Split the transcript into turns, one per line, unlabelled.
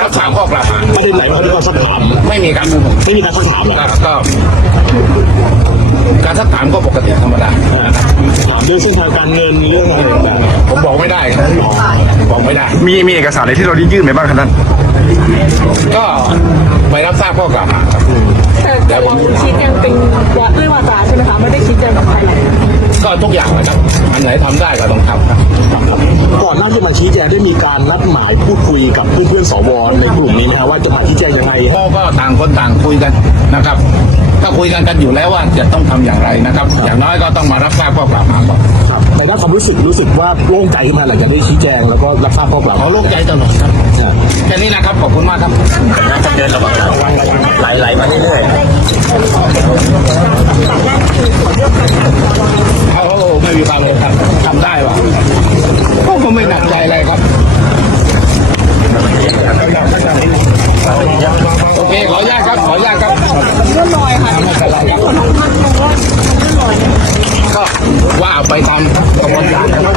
รับทราบข้อกล่าวหา
ประเด็นไหนเขาได้มาสักถาม
ไม่มีการ
ไม่มีการสักถามหรอ
ก็การสักถามก็ปกติธรรมดานะครับ
ถามเรื่องเส้นทางการเงินเรื่องอะไรต่าง
ผมบอกไม่ได้ครับบอกไม่ได้
มีเอกสารอะไรที่เราได้ยื่นไปบ้างครับท่าน
ก็ไปรับทราบข้อกล่าวหาครับ
แต่เราชี้แจงเป็นด้วยวาจาใช่ไหมคะไม่ได้ชี้แจงกับใครเลย
ก็ทุกอย่างนะครับอันไหนทำได้ก็ต้องทำครับ
ๆก่อนหน้าที่มาชี้แจงได้มีการนัดหมายพูดคุยกับเพื่อนๆสวในกลุ่มนี้นะฮะว่าจะมาชี้แจงยังไง
ก็ต่างคนต่างคุยกันนะครับก็คุยกันอยู่แล้วว่าจะต้องทำอย่างไรนะครับ อย่างน้อยก็ต้องมารับทราบข้อกล่าวหาก่อน
ครับแต่ว่าความรู้สึกว่าโล่งใจขึ้นมาหลังจากได้ชี้แจงแล้วก็รับทราบข้อกล่าว
ข
หา
อโล่งใจตลอดครับแค่นี้นะครับขอบคุณมากครับจะเดินระวังไหลมาเรื่อยๆเขาไม่มีความเลยครับทำได้ว่ะก็ไม่หนักใจอะไรครับโอเคขออนุญาตครับขออนุญาตครับ
เรื่องลอยค่ะ
ไม่เป็นไรครับ
คนของท่านมองว่าเรื่องลอย
ก็ว่าไปตามกระบวนการนะครับ